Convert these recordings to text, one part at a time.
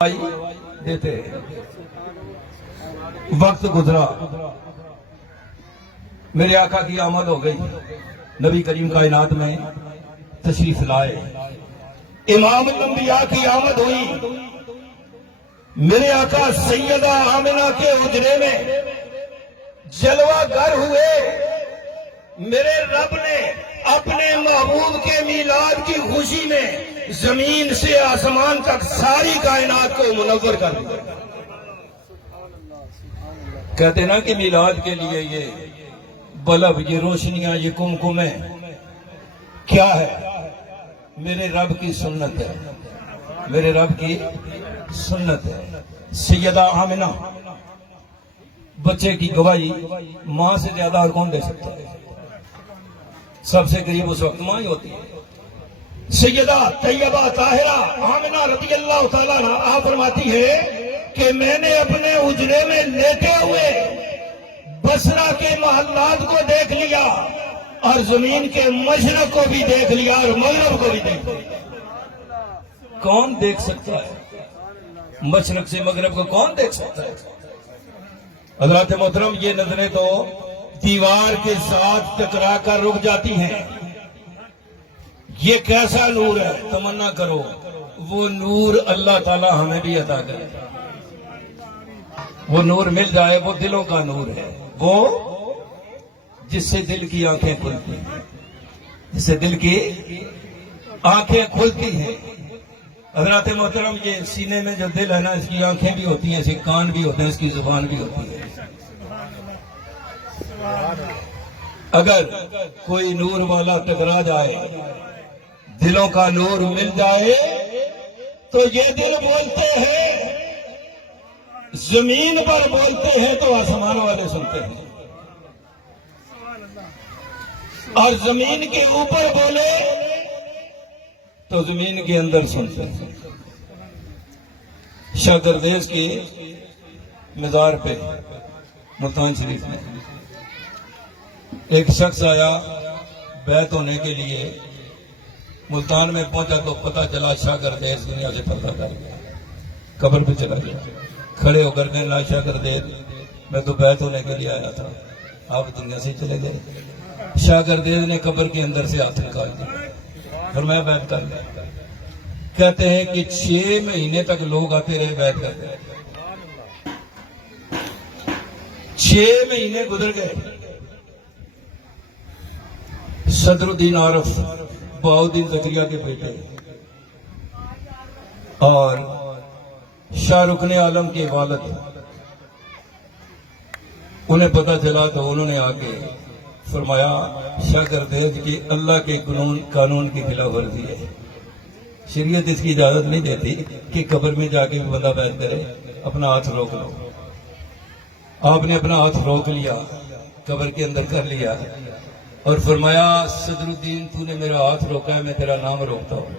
دیتے وقت گزرا، میرے آقا کی آمد ہو گئی، نبی کریم کائنات میں تشریف لائے، امام الانبیاء کی آمد ہوئی، میرے آقا سیدہ آمنہ کے حجرے میں جلوہ گر ہوئے، میرے رب نے اپنے محبوب کے میلاد کی خوشی میں زمین سے آسمان تک ساری کائنات کو منور کر دیا۔ کہتے نا کہ میلاد کے لیے یہ بلب، یہ روشنیاں، یہ کمکمیں کیا ہے؟ میرے رب کی سنت ہے، میرے رب کی سنت ہے۔ سیدہ آمنہ بچے کی گواہی ماں سے زیادہ اور کون دے سکتا ہے؟ سب سے قریب اس وقت ماں ہی ہوتی ہے۔ سیدہ طیبہ طاہرہ آمنہ رضی اللہ تعالیٰ عنہ آپ فرماتی ہے کہ میں نے اپنے حجرے میں لیٹے ہوئے بصرہ کے محلات کو دیکھ لیا اور زمین کے مشرق کو بھی دیکھ لیا اور مغرب کو بھی دیکھ لیا۔ کون دیکھ سکتا ہے؟ مشرق سے مغرب کو کون دیکھ سکتا ہے؟ حضرات محترم، یہ نظریں تو دیوار کے ساتھ ٹکرا کر رک جاتی ہیں۔ یہ کیسا نور ہے؟ تمنا کرو وہ نور اللہ تعالی ہمیں بھی عطا کرے، وہ نور مل جائے۔ وہ دلوں کا نور ہے، وہ جس سے دل کی آنکھیں کھلتی ہیں، جس سے دل کی آنکھیں کھلتی ہیں۔ حضرات محترم، یہ سینے میں جو دل ہے نا، اس کی آنکھیں بھی ہوتی ہیں، اس کے کان بھی ہوتے ہیں، اس کی زبان بھی ہوتی ہے۔ اگر کوئی نور والا ٹکرا جائے، دلوں کا نور مل جائے، تو یہ دل بولتے ہیں، زمین پر بولتے ہیں تو آسمان والے سنتے ہیں، اور زمین کے اوپر بولے تو زمین کے اندر سنتے ہیں۔ شاہ گردیز کی مزار پہ ملتان شریف میں ایک شخص آیا بیعت ہونے کے لیے، ملتان میں پہنچا تو پتہ چلا شاہ گردیز دنیا سے پردہ کر گیا، قبر پہ چلا گیا۔ کھڑے ہو کر کہنے لگا، شاہ گردیز میں تو بیعت ہونے کے لیے آیا تھا، آپ دنیا سے چلے گئے۔ شاہ گردیز نے قبر کے اندر سے ہاتھ نکال دیا، فرمایا بیعت کر لیا۔ کہتے ہیں کہ 6 مہینے تک لوگ آتے رہے بیعت کرتے رہے، 6 مہینے گزر گئے۔ صدر الدین عارف بہاؤالدین زکریا کے بیٹے اور شاہ رکن عالم کے والد، انہیں پتہ چلا تو انہوں نے آ کے فرمایا شاہ گردیز کی اللہ کے قانون کی خلاف ورزی ہے، شریعت اس کی اجازت نہیں دیتی کہ قبر میں جا کے بھی بندہ بیعت کرے، اپنا ہاتھ روک لو۔ آپ نے اپنا ہاتھ روک لیا، قبر کے اندر کر لیا اور فرمایا صدر الدین تو نے میرا ہاتھ روکا ہے، میں تیرا نام روکتا ہوں۔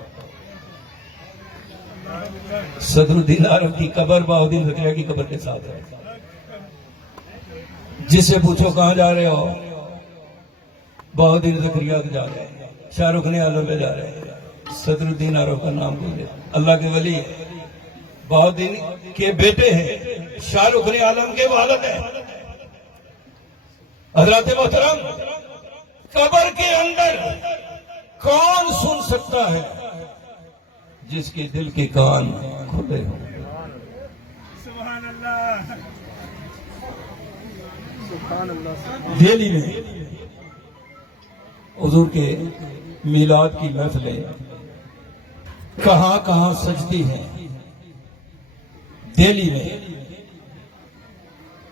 صدر الدین عارف کی قبر بہاؤالدین زکریا کی قبر کے ساتھ ہے۔ جس سے پوچھو کہاں جا رہے ہو؟ بہاؤالدین زکریا جا رہے ہیں، شاہ رکن عالم پہ جا رہے ہیں۔ صدر الدین عارف کا نام بولے، اللہ کے ولی ہے، بہاؤالدین کے بیٹے ہیں، شاہ رکن عالم کے والد ہیں۔ حضرات محترم، قبر کے اندر کون سن سکتا ہے؟ جس کے دل کے کان کھلے ہوں۔ دہلی میں حضور کے میلاد کی محفلیں کہاں کہاں سجتی ہیں۔ دہلی میں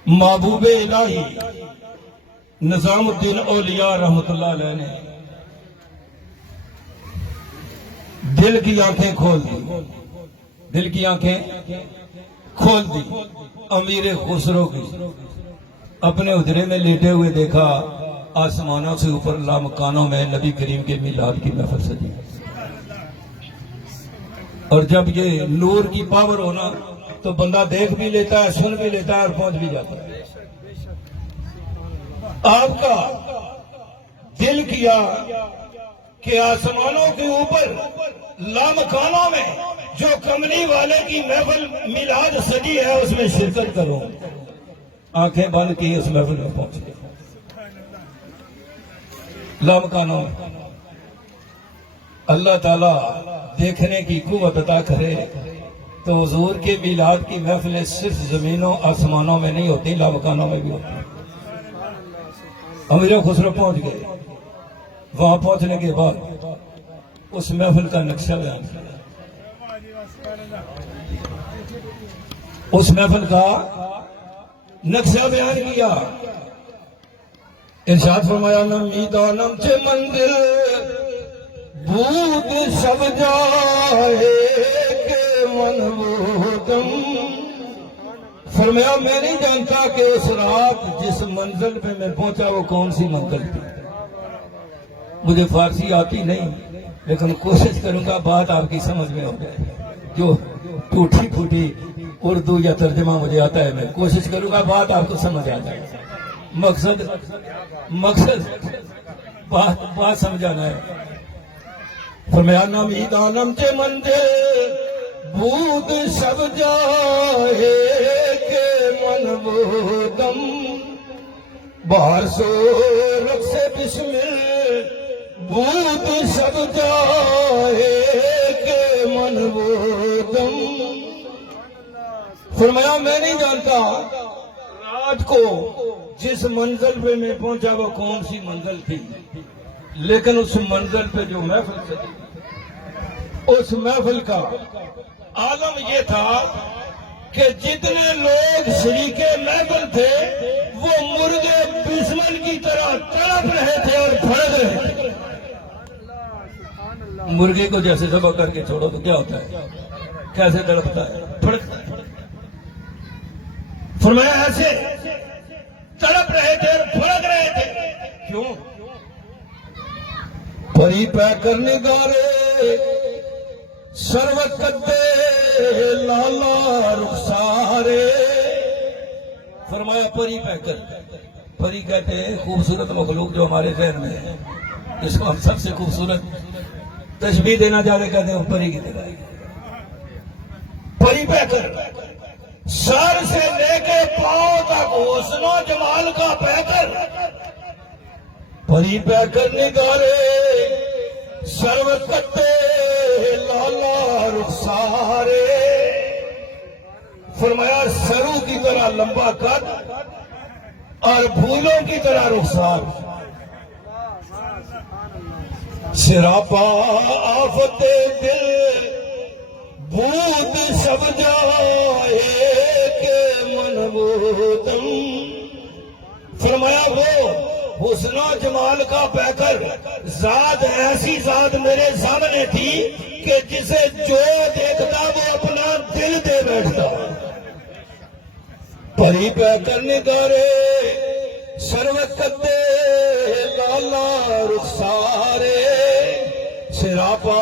محبوب الہی نظام الدین اولیاء رحمت اللہ علیہ نے دل کی آنکھیں کھول دی، دل کی آنکھیں کھول دی۔ امیر خسرو کی اپنے حجرے میں لیٹے ہوئے دیکھا، آسمانوں سے اوپر لامکانوں میں نبی کریم کے میلاد کی محفل سجی۔ اور جب یہ نور کی پاور ہونا تو بندہ دیکھ بھی لیتا ہے، سن بھی لیتا ہے اور پہنچ بھی جاتا ہے۔ آپ کا دل کیا کہ آسمانوں کے اوپر لامکانوں میں جو کملی والے کی محفل میلاد سجی ہے اس میں شرکت کرو. آنکھیں بند کی اس محفل میں پہنچ گئے. لامکانوں اللہ تعالیٰ دیکھنے کی قوت عطا کرے تو حضور کے میلاد کی محفلیں صرف زمینوں آسمانوں میں نہیں ہوتی، لامکانوں میں بھی ہوتی. امیر خسرو پہنچ گئے. وہاں پہنچنے کے بعد اس محفل کا نقشہ بیان کیا. اس محفل کا نقشہ بیان کیا. ارشاد فرمایا نمیدانم چه منزل بود سب جائے کہ من بودم. فرمایا میں نہیں جانتا کہ اس رات جس منزل پہ میں پہنچا وہ کون سی منزل تھی. مجھے فارسی آتی نہیں لیکن کوشش کروں گا بات آپ کی سمجھ میں ہو جائے. جو ٹوٹی پھوٹی اردو یا ترجمہ مجھے آتا ہے میں کوشش کروں گا بات آپ کو سمجھ آ جائے. مقصد بات سمجھانا ہے. فرمایا نمیدانم چه منزل بود سب جائے کہ من بودم. باہر سو رقص بسمل بود سب جائے کہ من بودم. فرمایا میں نہیں جانتا رات کو جس منزل پہ میں پہنچا وہ کون سی منزل تھی، لیکن اس منزل پہ جو محفل سجی اس محفل کا عالم یہ تھا کہ جتنے لوگ شریک محفل تھے وہ مرغے بسمل کی طرح تڑپ رہے تھے اور بھڑک رہے تھے. مرغے کو جیسے ذبح کر کے چھوڑو تو کیا ہوتا ہے، کیسے تڑپتا ہے، بھڑکتا ہے. فرمایا ایسے تڑپ رہے تھے اور بھڑک رہے تھے. کیوں؟ پری پہ کر نگارے سروت کدے لالا رخسارے. فرمایا پری پہ کر. پری کہتے ہیں خوبصورت مخلوق جو ہمارے ذہن میں ہے، جس کو ہم سب سے خوبصورت تشبیہ دینا چاہتے کہتے ہیں پری کی طرح. پری پہ کر سر سے لے کے پاؤں تک حسن و جمال کا پیکر. پری پیکر نگارے سروت کتے لالا رخسارے. فرمایا سرو کی طرح لمبا قد اور پھولوں کی طرح رخسار. سراپا آفت دل بود سب جائے کہ من بودم. فرمایا وہ حسن و جمال کا پیکر ذات ایسی ذات میرے سامنے تھی کہ جسے جو دیکھتا وہ اپنا دل دے بیٹھتا. پری پیکر نگارے سروت کتے لالا رخسارے. سراپا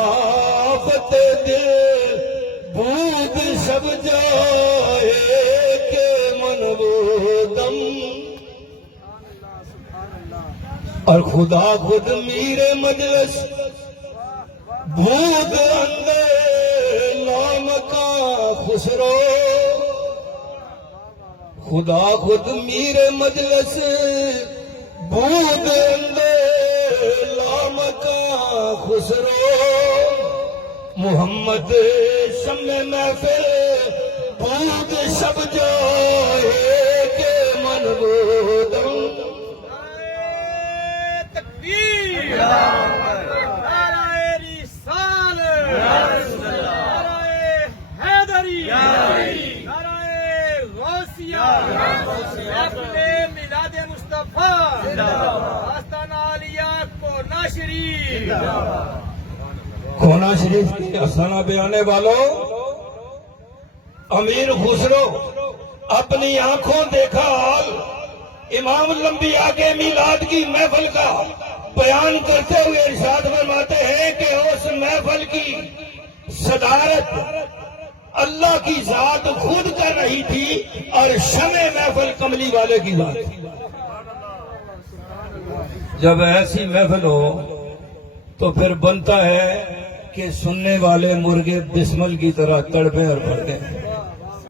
آفت دل بود سب جائے کہ من بودم. اور خدا خود میرے مجلس بود اندر نام کا خسرو. خدا خود میرے مجلس بود اندر نام کا خسرو. محمد شمع محفل بود سب جائے کہ من بودم. میلاد مصطفیٰ آستانہ عالیہ کونا شریف. کونا شریف کی افسانہ بیانے والوں، امیر خسرو اپنی آنکھوں دیکھا حال امام الانبیاء کے میلاد کی محفل کا بیان کرتے ہوئے ارشاد فرماتے ہیں کہ اس محفل کی صدارت اللہ کی ذات خود کر رہی تھی اور شمع محفل کملی والے کی ذات تھی. جب ایسی محفل ہو تو پھر بنتا ہے کہ سننے والے مرغے بسمل کی طرح تڑپیں اور بھڑکیں۔